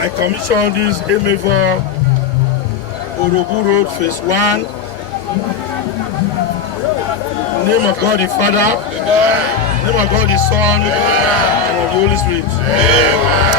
I commissioned this Emevor-Orogun Phase 1. In the name of God the Father, in the name of God the Son, and of the Holy Spirit. Amen.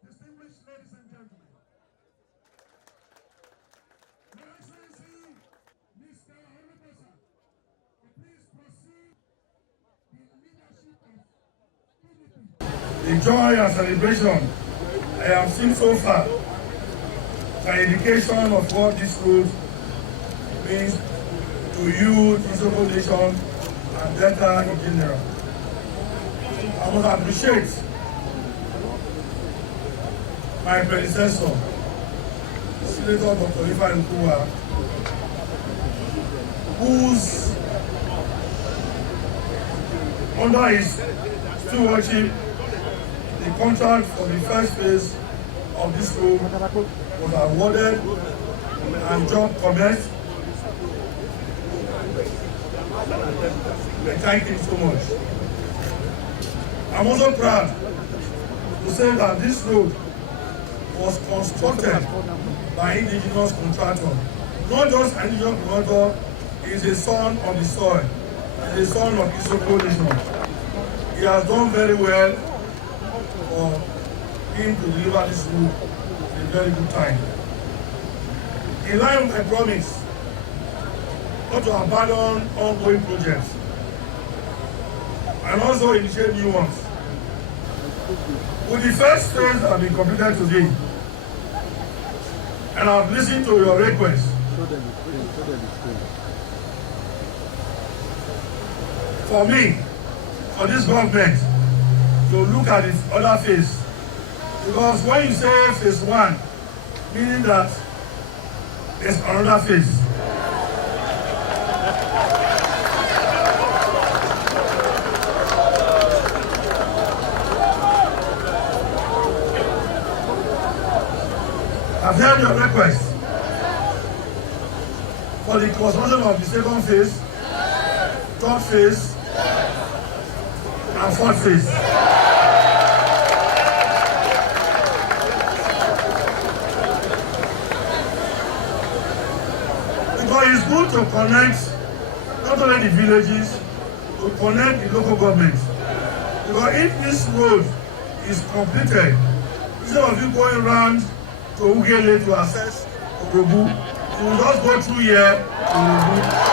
Distinguished ladies and gentlemen, Your Excellency, Mr. Oborevworii, please proceed the leadership of PDP. The joy and celebration I have seen so far is an indication of what this road means to you, the Isoko nation, and Delta in general. I must appreciate my predecessor, Senator Dr. Ifeanyi Okowa, whose under his stewardship, the contract for the first phase of this road was awarded and job commenced. Thank you so much. I'm also proud to say that this road was constructed by indigenous contractor. Not just an indigenous contractor, he is a son of the soil, he is a son of Isoko nation. He has done very well for him to deliver this road in a very good time. In line with my promise not to abandon ongoing projects and also initiate new ones. With the first phase that has been completed today, and I've listened to your request, for me, for this government, to look at the other phase. Because when you say phase 1, meaning that there's another phase. I've heard your request for the construction of the second phase, third phase, and fourth phase. Because it's good to connect not only the villages, to connect the local governments. Because if this road is completed, instead of you going around to Ugele to access Oborevworii, you will just go through here to Oborevworii.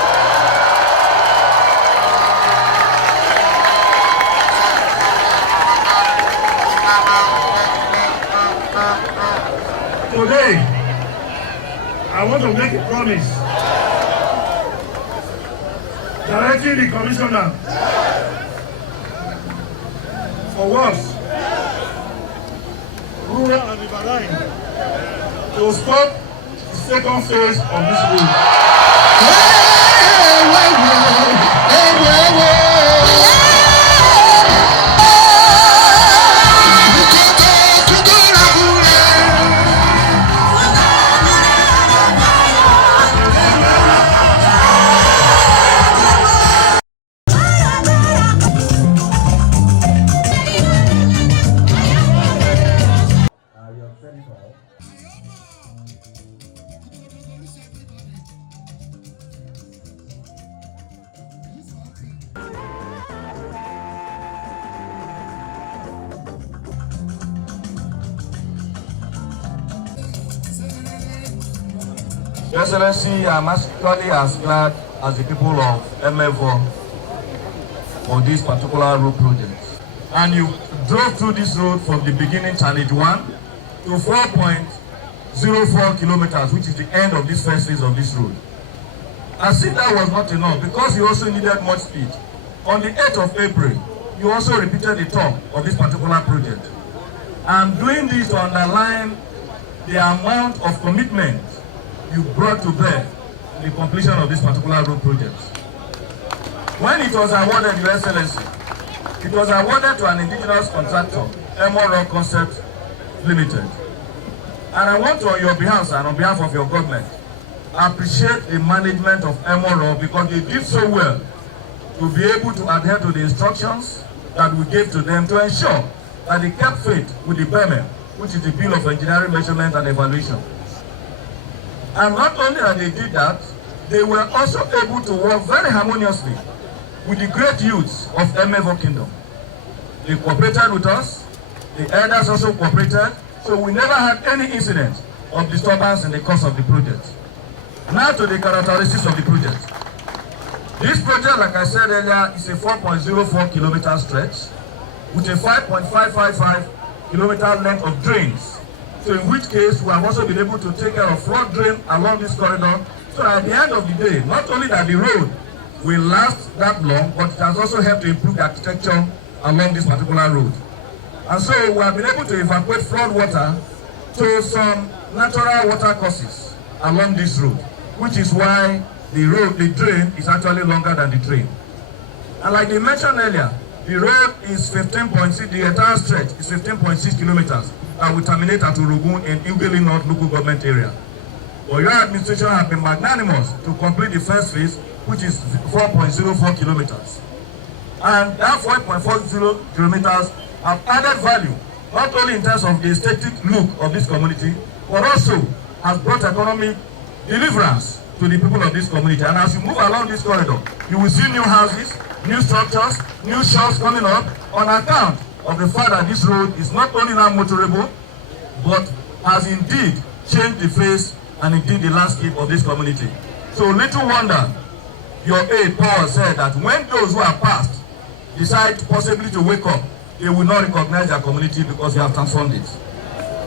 Today, I want to make a promise directing the commissioner for works, rural and riverine, to stop the second phase of this road. Your Excellency, I'm actually as glad as the people of Emevor for this particular road project. And you drove through this road from the beginning, challenge 1, to 4.04 kilometers, which is the end of this first phase of this road. As if that was not enough, because you also needed much speed. On the 8th of April, you also repeated the talk of this particular project. I'm doing this to underline the amount of commitment you brought to bear in the completion of this particular road project. When it was awarded, Your Excellency, it was awarded to an indigenous contractor, Emorock Construction Concepts Limited. And I want to, on your behalf and on behalf of your government, appreciate the management of Emorock because they did so well to be able to adhere to the instructions that we gave to them to ensure that they kept faith with the BEME, which is the Bill of Engineering Measurement and Evaluation. And not only that they did that, they were also able to work very harmoniously with the great youths of Emevor Kingdom. They cooperated with us, the elders also cooperated, so we never had any incident of disturbance in the course of the project. Now to the characteristics of the project. This project, like I said earlier, is a 4.04 kilometer stretch with a 5.555 kilometer length of drains. So in which case, we have also been able to take care of flood drain along this corridor. So at the end of the day, not only that the road will last that long, but it has also helped to improve the architecture along this particular road. And so we have been able to evacuate flood water to some natural water courses along this road, which is why the drain is actually longer than the drain. And like they mentioned earlier, the road is 15.6, the entire stretch is 15.6 kilometers and will terminate at Orogun in Ughelli North local government area. But your administration has been magnanimous to complete the first phase, which is 4.04 kilometers. And that 4.40 kilometers have added value, not only in terms of the aesthetic look of this community, but also has brought economic deliverance to the people of this community. And as you move along this corridor, you will see new houses, new structures, new shops coming up on account of the fact that this road is not only now motorable, but has indeed changed the face and indeed the landscape of this community. So little wonder your aide Paul said that when those who are past decide possibly to wake up, they will not recognize their community because they have transformed it.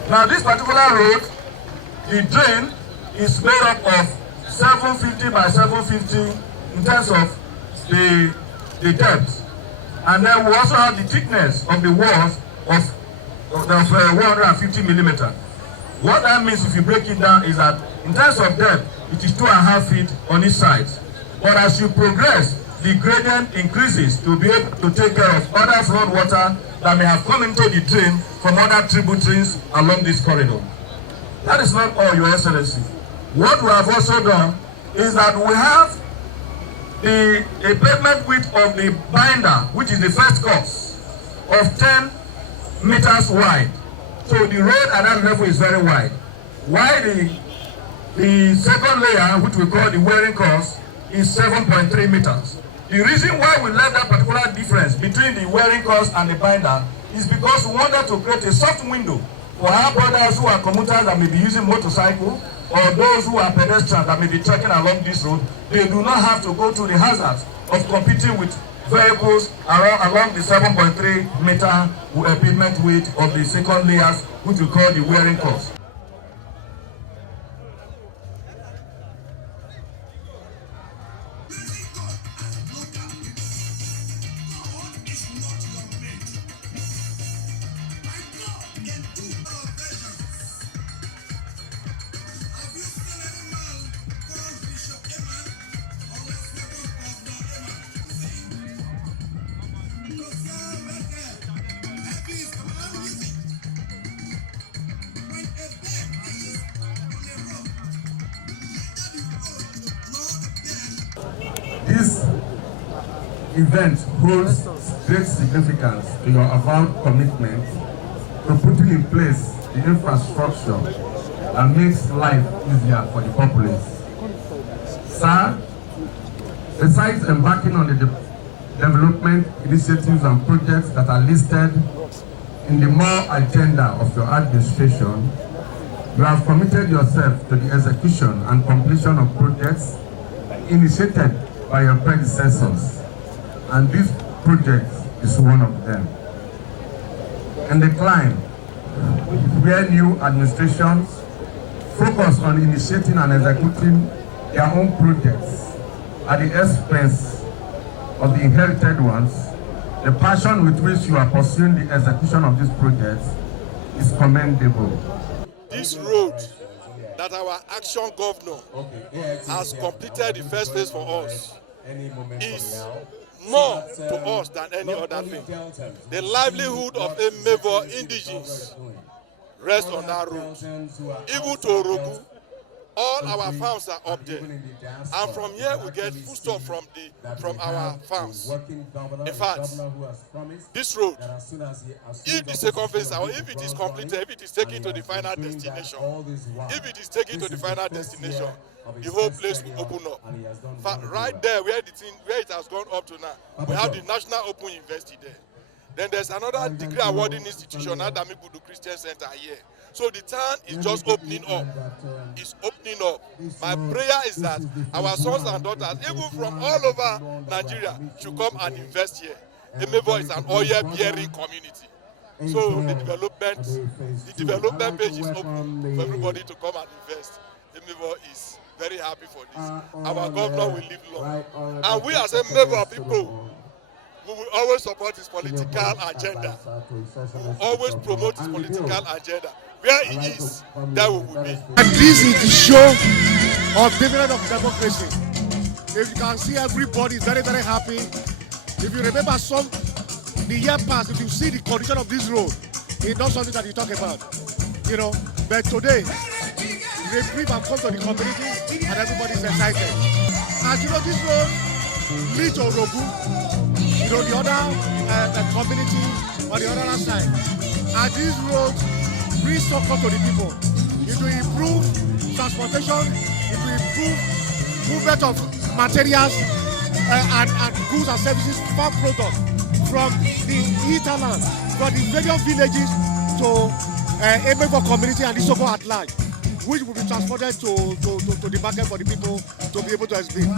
Now this particular road, the drain is made up of 750 by 750 in terms of the depth. And then we also have the thickness of the walls of 150 millimeters. What that means if you break it down is that in terms of depth, it is 2.5 feet on each side. But as you progress, the gradient increases to be able to take care of other flood water that may have come into the drain from other tributaries along this corridor. That is not all, Your Excellency. What we have also done is that we have a pavement width of the binder, which is the first course, of 10 meters wide. So the road at that level is very wide. While the second layer, which we call the wearing course, is 7.3 meters. The reason why we left that particular difference between the wearing course and the binder is because we wanted to create a soft window for our brothers who are commuters that may be using motorcycle, or those who are pedestrians that may be trekking along this road. They do not have to go through the hazards of competing with vehicles along the 7.3 meter pavement width of the second layers, which we call the wearing course. This event holds great significance to your avowed commitment to putting in place the infrastructure that makes life easier for the populace. Sir, besides embarking on the development initiatives and projects that are listed in the more agenda of your administration, you have committed yourself to the execution and completion of projects initiated by your predecessors, and this project is one of them. In the climb, where new administrations focus on initiating and executing their own projects at the expense of the inherited ones, The passion with which you are pursuing the execution of this project is commendable. This road that our action governor has completed the first phase for us is more to us than any other thing. The livelihood of Emevor indigenes rests on that road. Even to Orogun, all our farms are up there, and from here we get foodstuff from our farms. In fact, this road, if the second phase, or if it is completed, if it is taken to the final destination, the whole place will open up. In fact, right there where it has gone up to now, we have the National Open University there. Then there's another degree awarding institution, Adamigudu Christian Center here. So the town is just opening up. It's opening up. My prayer is that our sons and daughters, even from all over Nigeria, should come and invest here. Emevor is an oil-bearing community. So the development page is open for everybody to come and invest. Emevor is very happy for this. Our governor will live long. And we as Emevor people, we will always support his political agenda. We will always promote his political agenda. Where he is, there we will be. And this is the show of dividend of democracy. If you can see, everybody is very, very happy. If you remember the year past, if you see the condition of this road, it's not something that you talk about, you know. But today, they bring and come to the community, and everybody is excited. As you know, this road leads to Orogun, you know, the other community on the other side. And this road brings comfort to the people. It will improve transportation, it will improve movement of materials and goods and services, farm products from the hinterland, from the various villages to Emevor Community and Isoko at large, which will be transported to the market for the people to be able to explain.